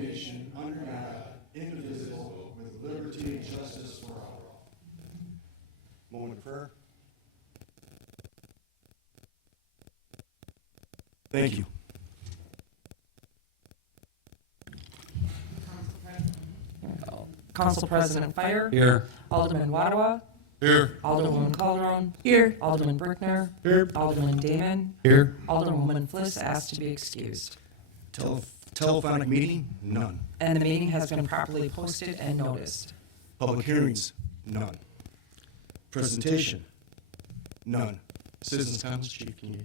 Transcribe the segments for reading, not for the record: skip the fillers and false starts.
nation, under God, indivisible, with liberty and justice for all. Moment of prayer. Thank you. Council President Fire. Here. Alderman Wadawa. Here. Alderwoman Calderon. Here. Alderman Brickner. Here. Alderman Damon. Here. Alderwoman Fliss asked to be excused. Telephonic meeting? None. And the meeting has been properly posted and noticed. Public hearings? None. Presentation? None. Citizens' comments, Chief, can you?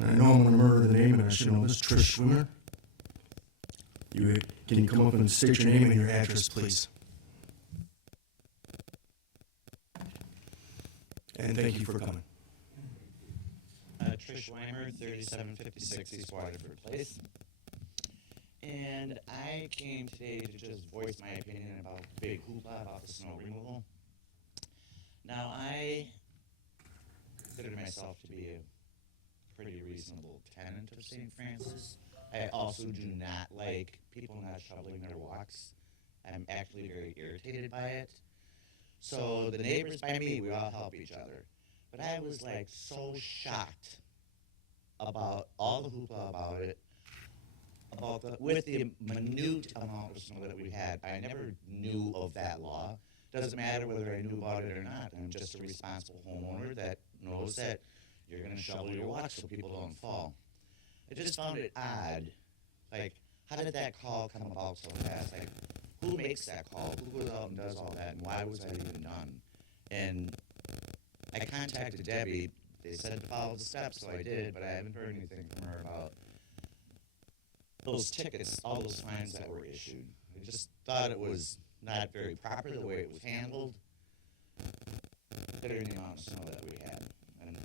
I know I'm going to murder the name, and I should know this. Trish Schwimmer. Can you come up and state your name and your address, please? And thank you for coming. Trish Weimer, 3756 East Waterford Place. And I came today to just voice my opinion about the big hoopla about the snow removal. Now, I consider myself to be a pretty reasonable tenant of St. Francis. I also do not like people not shoveling their walks. I'm actually very irritated by it. So the neighbors by me, we all help each other. But I was like so shocked about all the hoopla about it, with the minute amount of snow that we had. I never knew of that law. Doesn't matter whether I knew about it or not. I'm just a responsible homeowner that knows that you're going to shovel your walks so people don't fall. I just found it odd. Like, how did that call come about so fast? Like, who makes that call? Who goes out and does all that? And why was that even done? And I contacted Debbie. They said to follow the steps, so I did, but I haven't heard anything from her about those tickets, all those fines that were issued. I just thought it was not very proper the way it was handled, considering the amount of snow that we had. And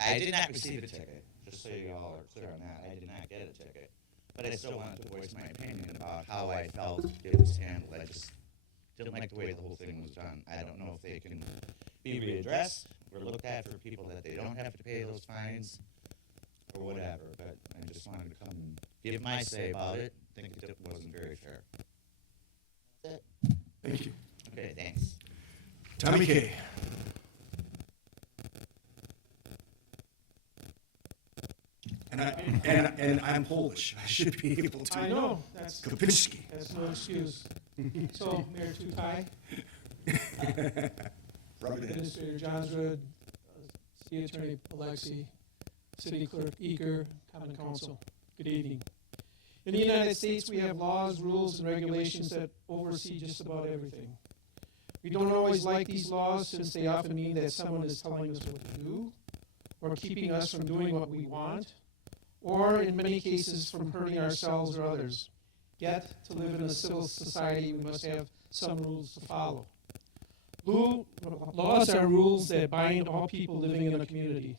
I did not receive a ticket, just so you all are clear on that. I did not get a ticket. But I still wanted to voice my opinion about how I felt it was handled. I just didn't like the way the whole thing was done. I don't know if they can be readdressed or looked at for people that they don't have to pay those fines or whatever. But I just wanted to come and give my say about it. I think it wasn't very fair. That's it. Thank you. Okay, thanks. Tommy Kay. And I'm Polish. I should be able to. I know, that's Kapinski. no excuse. So, Mayor Tutai, Rub it in. Administrator Johnsrud, City Attorney Alexi, City Clerk Eaker, Common Council, good evening. In the United States, we have laws, rules, and regulations that oversee just about everything. We don't always like these laws since they often mean that someone is telling us what to do, or keeping us from doing what we want, or in many cases from hurting ourselves or others. Yet, to live in a civil society, we must have some rules to follow. Laws are rules that bind all people living in a community.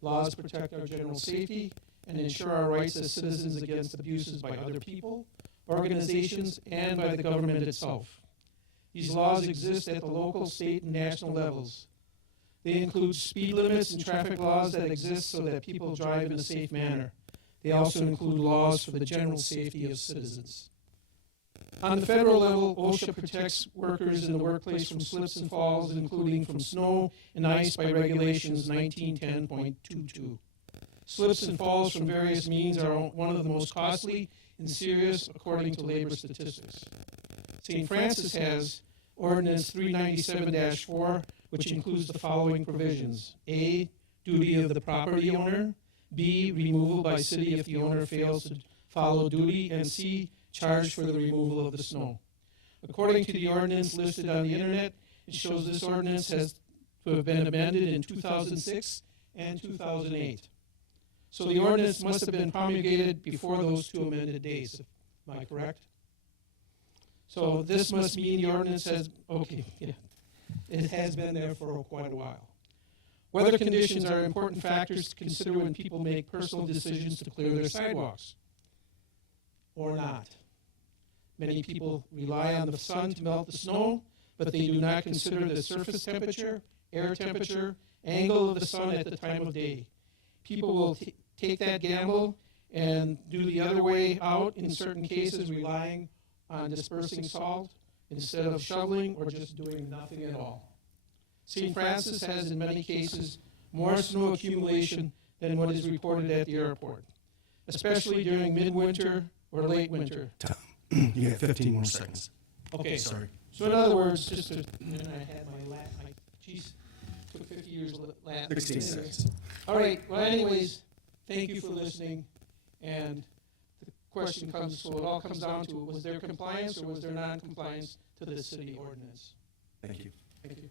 Laws protect our general safety and ensure our rights as citizens against abuses by other people, organizations, and by the government itself. These laws exist at the local, state, and national levels. They include speed limits and traffic laws that exist so that people drive in a safe manner. They also include laws for the general safety of citizens. On the federal level, OSHA protects workers in the workplace from slips and falls, including from snow and ice by regulations 1910.22. Slips and falls from various means are one of the most costly and serious according to labor statistics. St. Francis has Ordinance 397-4, which includes the following provisions. A, duty of the property owner. B, removal by city if the owner fails to follow duty. And C, charge for the removal of the snow. According to the ordinance listed on the internet, it shows this ordinance has to have been amended in 2006 and 2008. So the ordinance must have been promulgated before those two amended dates. Am I correct? So this must mean the ordinance has, okay, yeah, it has been there for quite a while. Weather conditions are important factors to consider when people make personal decisions to clear their sidewalks, or not. Many people rely on the sun to melt the snow, but they do not consider the surface temperature, air temperature, angle of the sun at the time of day. People will take that gamble and do the other way out in certain cases, relying on dispersing salt instead of shoveling or just doing nothing at all. St. Francis has, in many cases, more snow accumulation than what is reported at the airport, especially during midwinter or late winter. You got 15 more seconds. Okay, Sorry. so in other words, just to, and I had my geez, took 50 years to last. 16 seconds. All right, well anyways, thank you for listening, and the question comes, so it all comes down to, was there compliance or was there non-compliance to the city ordinance? Thank you. Thank you.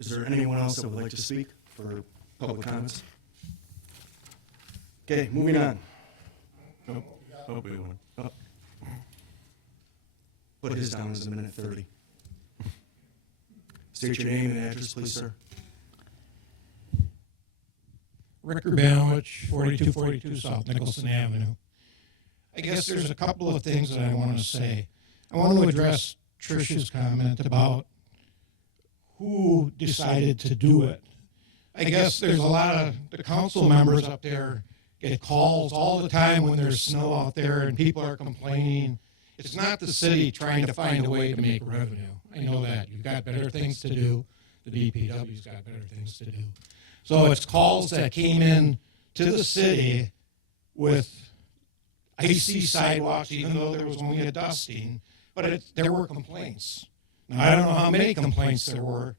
Is there anyone else that would like to speak for public comments? Okay, moving on. Wait one. Put his down as a minute 30. State your name and address, please, sir. Rick Urbanowicz, 4242 South Nicholson Avenue. I guess there's a couple of things that I want to say. I want to address Trish's comment about who decided to do it. I guess there's a lot of the council members up there get calls all the time when there's snow out there and people are complaining. It's not the city trying to find a way to make revenue. I know that. You've got better things to do. The DPW's got better things to do. So it's calls that came in to the city with icy sidewalks, even though there was only a dusting, but there were complaints. Now, I don't know how many complaints there were,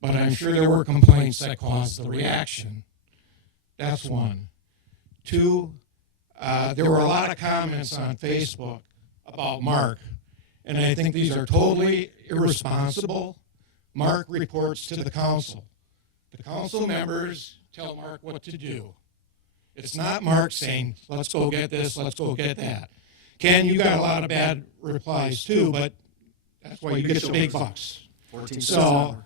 but I'm sure there were complaints that caused the reaction. That's one. Two, there were a lot of comments on Facebook about Mark, and I think these are totally irresponsible. Mark reports to the council. The council members tell Mark what to do. It's not Mark saying, let's go get this, let's go get that. Ken, you got a lot of bad replies too, but that's why you get the big bucks. 14 So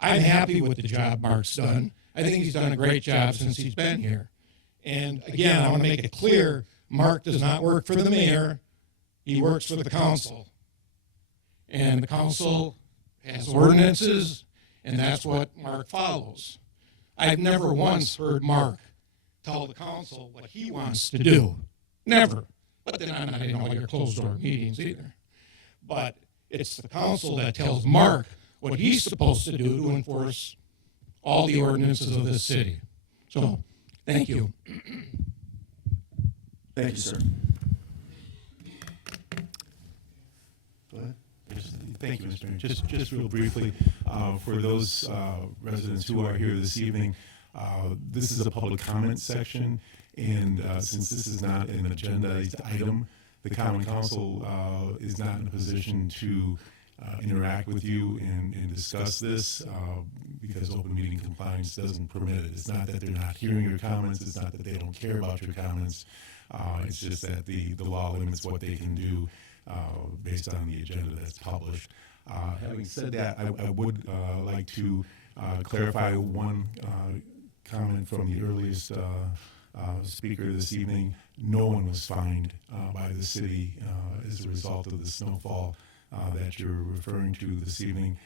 I'm happy with the job Mark's done. I think he's done a great job since he's been here. And again, I want to make it clear, Mark does not work for the mayor. He works for the council. And the council has ordinances, and that's what Mark follows. I've never once heard Mark tell the council what he wants to do. Never. But then I'm not in all your closed-door meetings either. But it's the council that tells Mark what he's supposed to do to enforce all the ordinances of this city. So, thank you. Thank you, sir. Go ahead. Thank you, Mr. Mayor. Just real briefly, for those residents who are here this evening, this is a public comment section, and since this is not an agendized item, the Common Council is not in a position to interact with you and discuss this because open meeting compliance doesn't permit it. It's not that they're not hearing your comments. It's not that they don't care about your comments. It's just that the law limits what they can do based on the agenda that's published. Having said that, I would like to clarify one comment from the earliest speaker this evening. No one was fined by the city as a result of the snowfall that you're referring to this evening.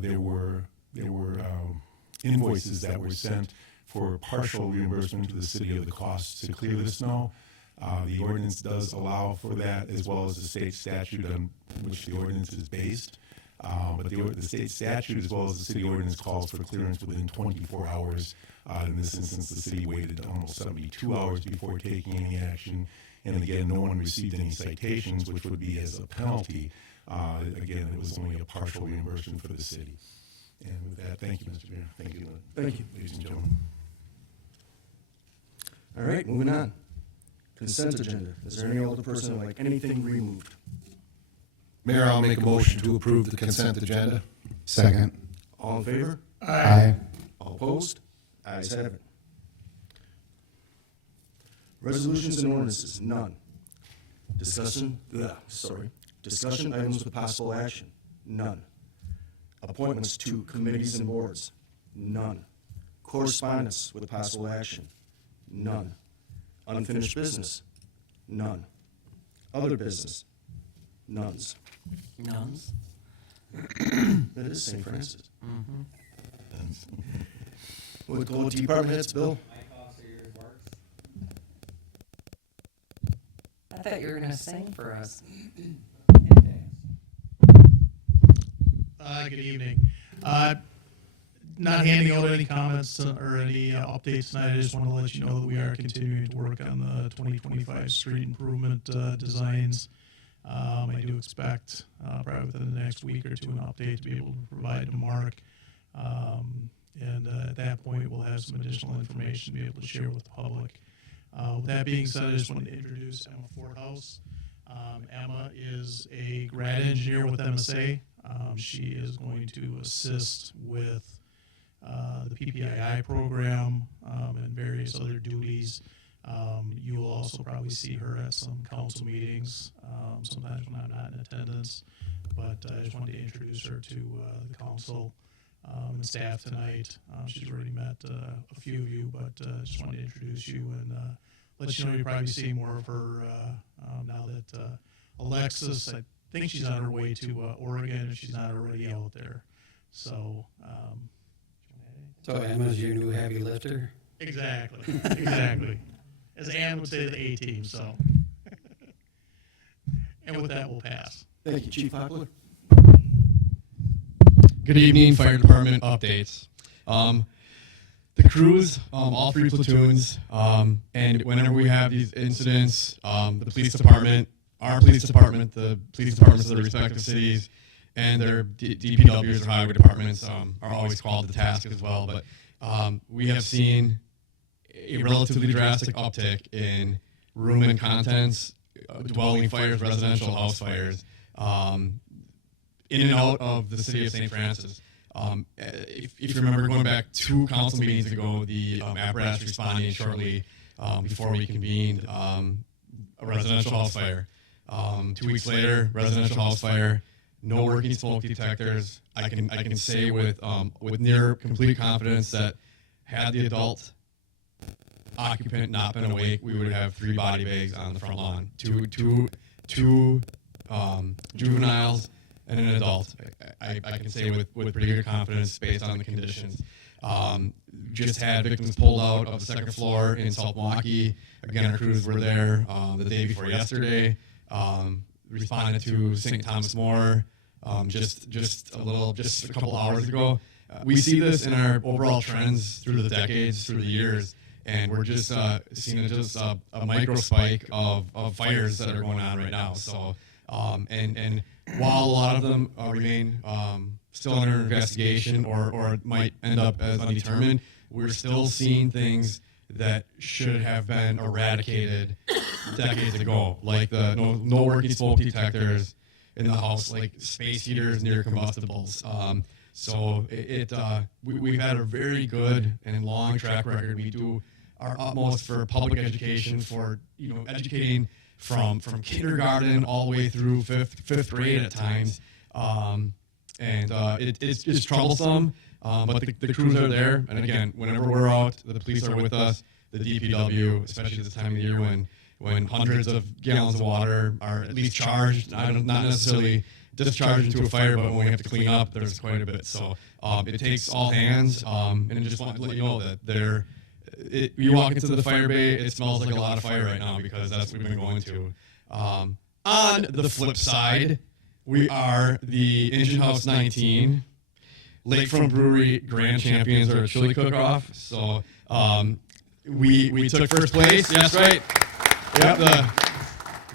There were invoices that were sent for partial reimbursement to the city of the costs to clear the snow. The ordinance does allow for that, as well as the state statute on which the ordinance is based. But the state statute, as well as the city ordinance, calls for clearance within 24 hours. In this instance, the city waited almost 72 hours before taking any action. And again, no one received any citations, which would be as a penalty. Again, it was only a partial reimbursement for the city. And with that, thank you, Mr. Mayor. Thank you, Thank you. ladies and gentlemen. All right, moving on. Consent agenda. Is there any other person who would like anything removed? Mayor, I'll make a motion to approve the consent agenda. Second. All in favor? Aye. All opposed? Ayes have it. Resolutions and ordinances, none. Discussion items with possible action, none. Appointments to committees and boards, none. Correspondence with possible action, none. Unfinished business, none. Other business, nones. Nuns. That is St. Francis. We'll go to department heads, Bill. I thought you were going to sing for us. Good evening. Not handing out any comments or any updates tonight. I just want to let you know that we are continuing to work on the 2025 street improvement designs. I do expect probably within the next week or two an update to be able to provide to Mark. And at that point, we'll have some additional information to be able to share with the public. With that being said, I just wanted to introduce Emma Forthouse. Emma is a grad engineer with MSA. She is going to assist with the PPII program and various other duties. You will also probably see her at some council meetings, sometimes when I'm not in attendance. But I just wanted to introduce her to the council and staff tonight. She's already met a few of you, but just wanted to introduce you and let you know you'll probably see more of her now that Alexis, I think she's on her way to Oregon if she's not already out there. So, So Emma's your new heavy lifter? exactly, exactly. As Ann would say, the A team. So, and with that, we'll pass. Thank you, Chief Poplar. Good evening, fire department updates. The crews, all three platoons, and whenever we have these incidents, the police department, our police department, the police departments of the respective cities, and their DPWs or highway departments are always called to task as well. But we have seen a relatively drastic uptick in room and contents, dwelling fires, residential house fires, in and out of the city of St. Francis. If you remember going back 2 council meetings ago, the apparatus responding shortly before we convened a residential house fire. 2 weeks later, residential house fire, no working smoke detectors. I can say with near complete confidence that had the adult occupant not been awake, we would have 3 body bags on the front lawn. Two juveniles and an adult. I can say with pretty good confidence based on the conditions. Just had victims pulled out of the 2nd floor in South Milwaukee. Again, our crews were there the day before yesterday. Responded to St. Thomas More just a couple hours ago. We see this in our overall trends through the decades, through the years, and we're just seeing a micro spike of fires that are going on right now. So, and while a lot of them remain still under investigation or might end up as undetermined, we're still seeing things that should have been eradicated decades ago, like the no working smoke detectors in the house, like space heaters near combustibles. So we've had a very good and long track record. We do our utmost for public education, for educating from kindergarten all the way through fifth grade at times, and it's troublesome. But the crews are there, and again, whenever we're out, the police are with us. The DPW, especially this time of year when hundreds of gallons of water are at least charged, not necessarily discharged into a fire, but when we have to clean up, there's quite a bit. So it takes all hands, and I just want to let you know that you walk into the fire bay, it smells like a lot of fire right now because that's what we've been going to. On the flip side, we are the Engine House 19 Lakefront Brewery Grand Champions or Chili Cook-Off. So we took first place. Yes, right. Yep.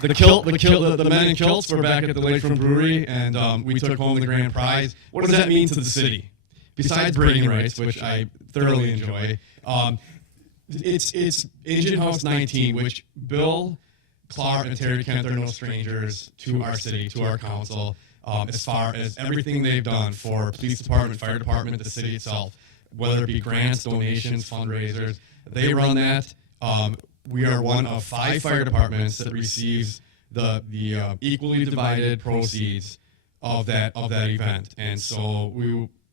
The men in kilts were back at the Lakefront Brewery, and we took home the grand prize. What does that mean to the city? Besides bragging rights, which I thoroughly enjoy, it's Engine House 19, which Bill Clark and Terry Kent are no strangers to our city, to our council, as far as everything they've done for police department, fire department, the city itself, whether it be grants, donations, fundraisers. They run that. We are one of 5 fire departments that receives the equally divided proceeds of that event. And so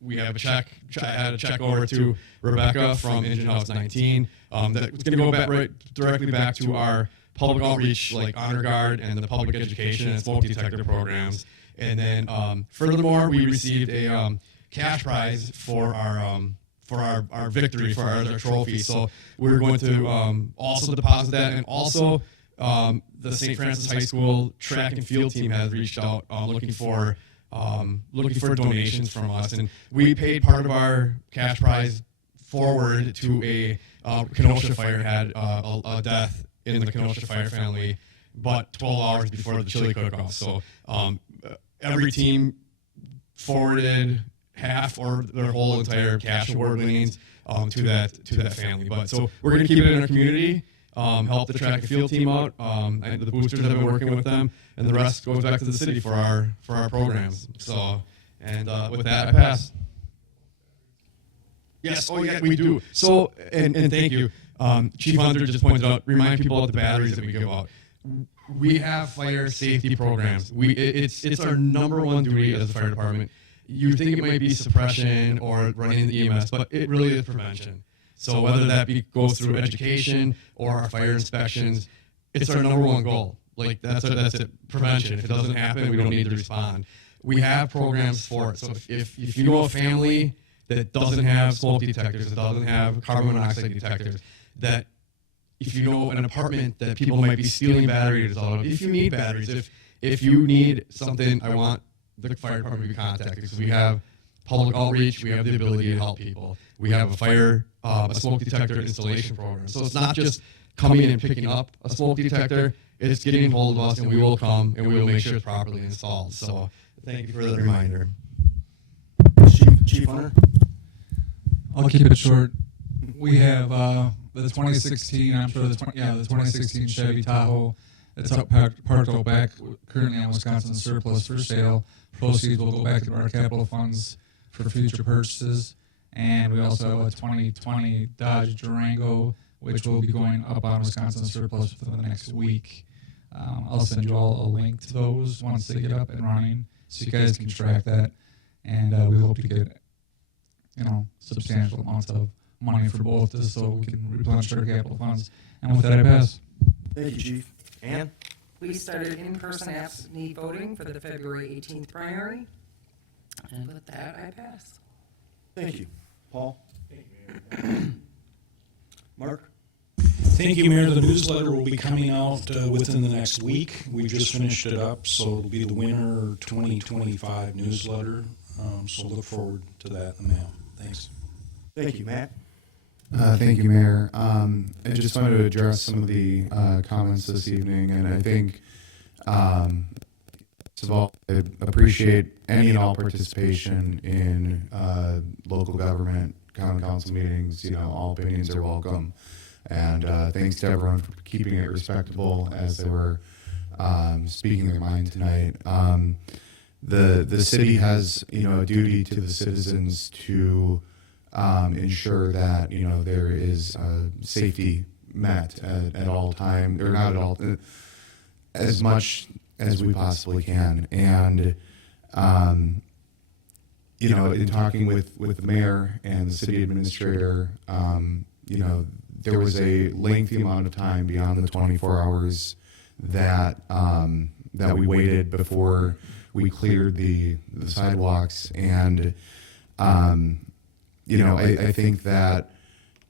we have a check. I had a check over to Rebecca from Engine House 19. That's going to go back directly back to our public outreach, like Honor Guard and the public education and smoke detector programs. And then furthermore, we received a cash prize for our victory, for our trophy. So we're going to also deposit that, and also the St. Francis High School track and field team has reached out looking for donations from us, and we paid part of our cash prize forward to a Kenosha fire. Had a death in the Kenosha fire family, but 12 hours before the chili cook-off. So every team forwarded half or their whole entire cash award winnings to that family. But so we're going to keep it in our community, help the track and field team out. And the boosters have been working with them, and the rest goes back to the city for our programs. So, and with that, I pass. Yes, oh yeah, we do. So, and thank you. Chief Hunter just pointed out, remind people of the batteries that we give out. We have fire safety programs. It's our number one duty as a fire department. You think it might be suppression or running the EMS, but it really is prevention. So whether that goes through education or our fire inspections, it's our number one goal. Like that's it, prevention. If it doesn't happen, we don't need to respond. We have programs for it. So if you know a family that doesn't have smoke detectors, that doesn't have carbon monoxide detectors, that if you know an apartment that people might be stealing batteries out of, if you need batteries, if you need something, I want the fire department to be contacted, because we have public outreach, we have the ability to help people. We have a smoke detector installation program. So it's not just coming in and picking up a smoke detector, it's getting hold of us, and we will come and we will make sure it's properly installed. So thank you for the reminder. Chief Hunter? I'll keep it short. We have the 2016, I'm sure the 2016 Chevy Tahoe that's up parked out back, currently on Wisconsin surplus for sale. Proceeds will go back to our capital funds for future purchases. And we also have a 2020 Dodge Durango, which will be going up on Wisconsin surplus for the next week. I'll send you all a link to those once they get up and running, so you guys can track that. And we hope to get, substantial amounts of money for both this, so we can replenish our capital funds. And with that, I pass. Thank you, Chief. Ann? We started in-person absentee voting for the February 18th primary. And with that, I pass. Thank you. Paul? Thank you, Mark? Thank you, Mayor. The newsletter will be coming out within the next week. We just finished it up, so it'll be the winter 2025 newsletter. So look forward to that in the mail. Thanks. Thank you, Matt. Thank you, Mayor. I just wanted to address some of the comments this evening, and I think, first of all, I appreciate any and all participation in local government, common council meetings. All opinions are welcome, and thanks to everyone for keeping it respectable as they were speaking their mind tonight. The city has, a duty to the citizens to ensure that there is safety met at all time, or not at all, as much as we possibly can. And in talking with the mayor and the city administrator, there was a lengthy amount of time beyond the 24 hours that that we waited before we cleared the sidewalks. And I think that,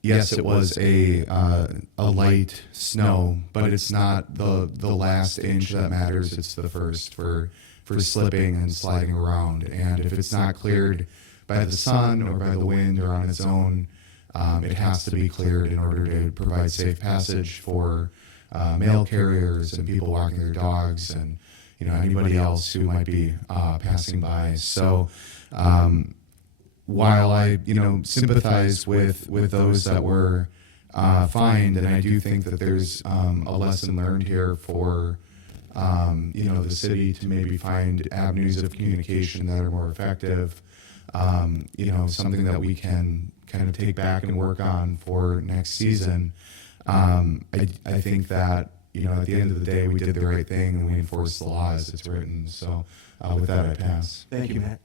yes, it was a light snow, but it's not the last inch that matters. It's the first for slipping and sliding around. And if it's not cleared by the sun or by the wind or on its own, it has to be cleared in order to provide safe passage for mail carriers and people walking their dogs and anybody else who might be passing by. So while I sympathize with those that were fined, and I do think that there's a lesson learned here for the city to maybe find avenues of communication that are more effective. Something that we can kind of take back and work on for next season. I think that you know, at the end of the day, we did the right thing and we enforced the law as it's written. So with that, I pass. Thank you, Matt.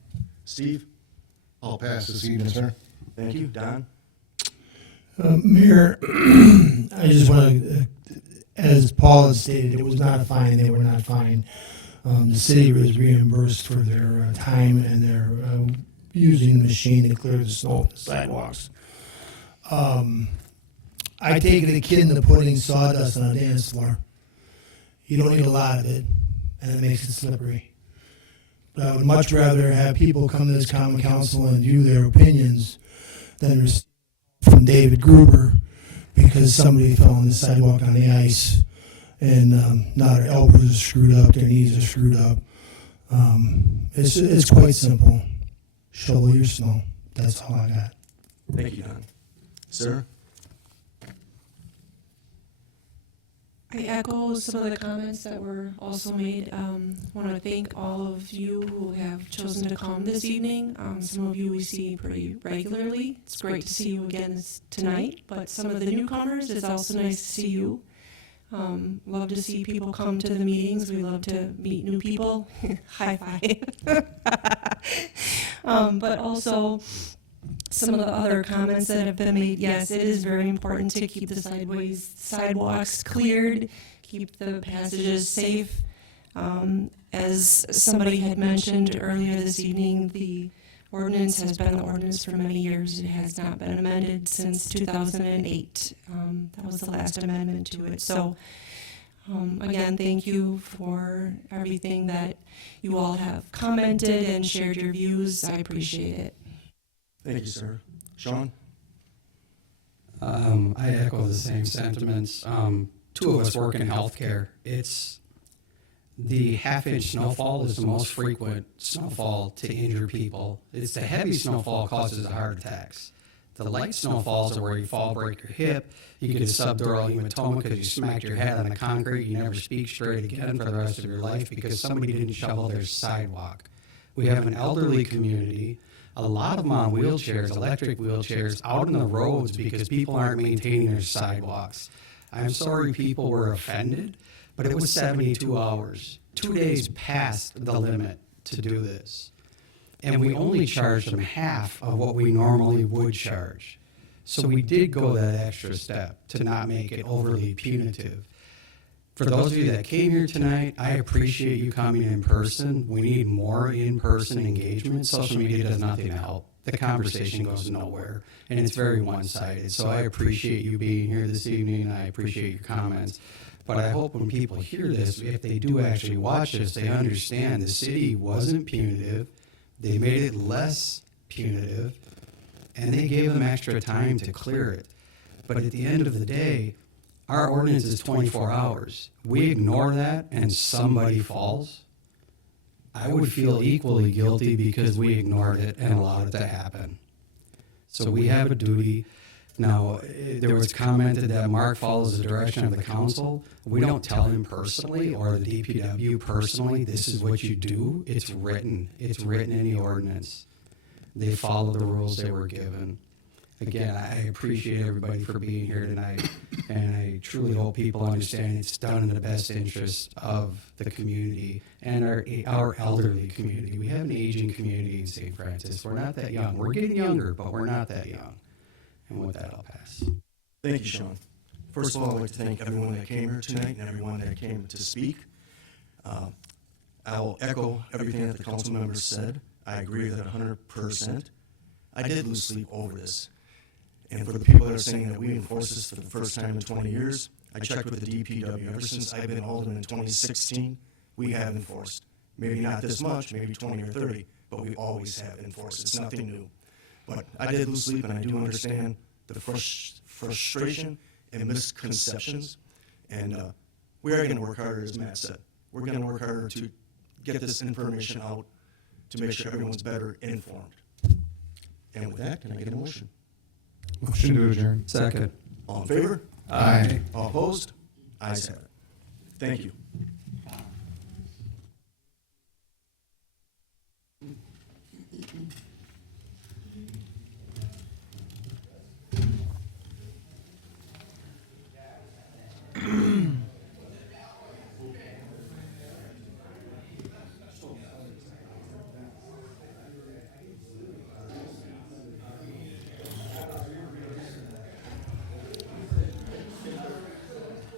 Steve? I'll pass this evening, sir. Thank you. Don? Mayor, I just want to, as Paul has stated, it was not a fine. They were not fined. The city was reimbursed for their time and their using the machine to clear the snow off the sidewalks. I take it akin to putting sawdust on a dance floor. You don't need a lot of it, and it makes it slippery. But I would much rather have people come to this common council and view their opinions than receive from David Gruber because somebody fell on the sidewalk on the ice and now their elbows are screwed up, their knees are screwed up. It's quite simple. Shovel your snow. That's all I got. Thank you, Don. Sir? I echo some of the comments that were also made. Want to thank all of you who have chosen to come this evening. Some of you we see pretty regularly. It's great to see you again tonight, but some of the newcomers, it's also nice to see you. Love to see people come to the meetings. We love to meet new people. High five. But also, some of the other comments that have been made, yes, it is very important to keep the sidewalks cleared, keep the passages safe. As somebody had mentioned earlier this evening, the ordinance has been the ordinance for many years. It has not been amended since 2008. That was the last amendment to it. So, again, thank you for everything that you all have commented and shared your views. I appreciate it. Thank you, sir. Sean? I echo the same sentiments. Two of us work in healthcare. It's the half-inch snowfall is the most frequent snowfall to injure people. It's the heavy snowfall causes heart attacks. The light snowfalls are where you fall, break your hip, you get a subdural hematoma because you smacked your head on the concrete, you never speak straight again for the rest of your life because somebody didn't shovel their sidewalk. We have an elderly community, a lot of them on wheelchairs, electric wheelchairs, out on the roads because people aren't maintaining their sidewalks. I'm sorry people were offended, but it was 72 hours, 2 days past the limit to do this. And we only charged them half of what we normally would charge. So we did go that extra step to not make it overly punitive. For those of you that came here tonight, I appreciate you coming in person. We need more in-person engagement. Social media does nothing to help. The conversation goes nowhere, and it's very one-sided. So I appreciate you being here this evening, and I appreciate your comments. But I hope when people hear this, if they do actually watch this, they understand the city wasn't punitive. They made it less punitive, and they gave them extra time to clear it. But at the end of the day, our ordinance is 24 hours. We ignore that and somebody falls. I would feel equally guilty because we ignored it and allowed it to happen. So we have a duty. Now, there was commented that Mark follows the direction of the council. We don't tell him personally or the DPW personally, this is what you do. It's written. It's written in the ordinance. They follow the rules they were given. Again, I appreciate everybody for being here tonight, and I truly hope people understand it's done in the best interest of the community and our elderly community. We have an aging community in St. Francis. We're not that young. We're getting younger, but we're not that young. And with that, I'll pass. Thank you, Sean. First of all, I'd like to thank everyone that came here tonight and everyone that came to speak. I'll echo everything that the council members said. I agree with that 100%. I did lose sleep over this. And for the people that are saying that we enforced this for the first time in 20 years, I checked with the DPW. Ever since I've been alderman in 2016, we have enforced. Maybe not this much, maybe 20 or 30, but we always have enforced. It's nothing new. But I did lose sleep, and I do understand the frustration and misconceptions. And we are going to work harder, as Matt said. We're going to work harder to get this information out to make sure everyone's better informed. And with that, can I get a motion? Motion to adjourn. Second. All in favor? Aye. All opposed? Ayes have it. Thank you.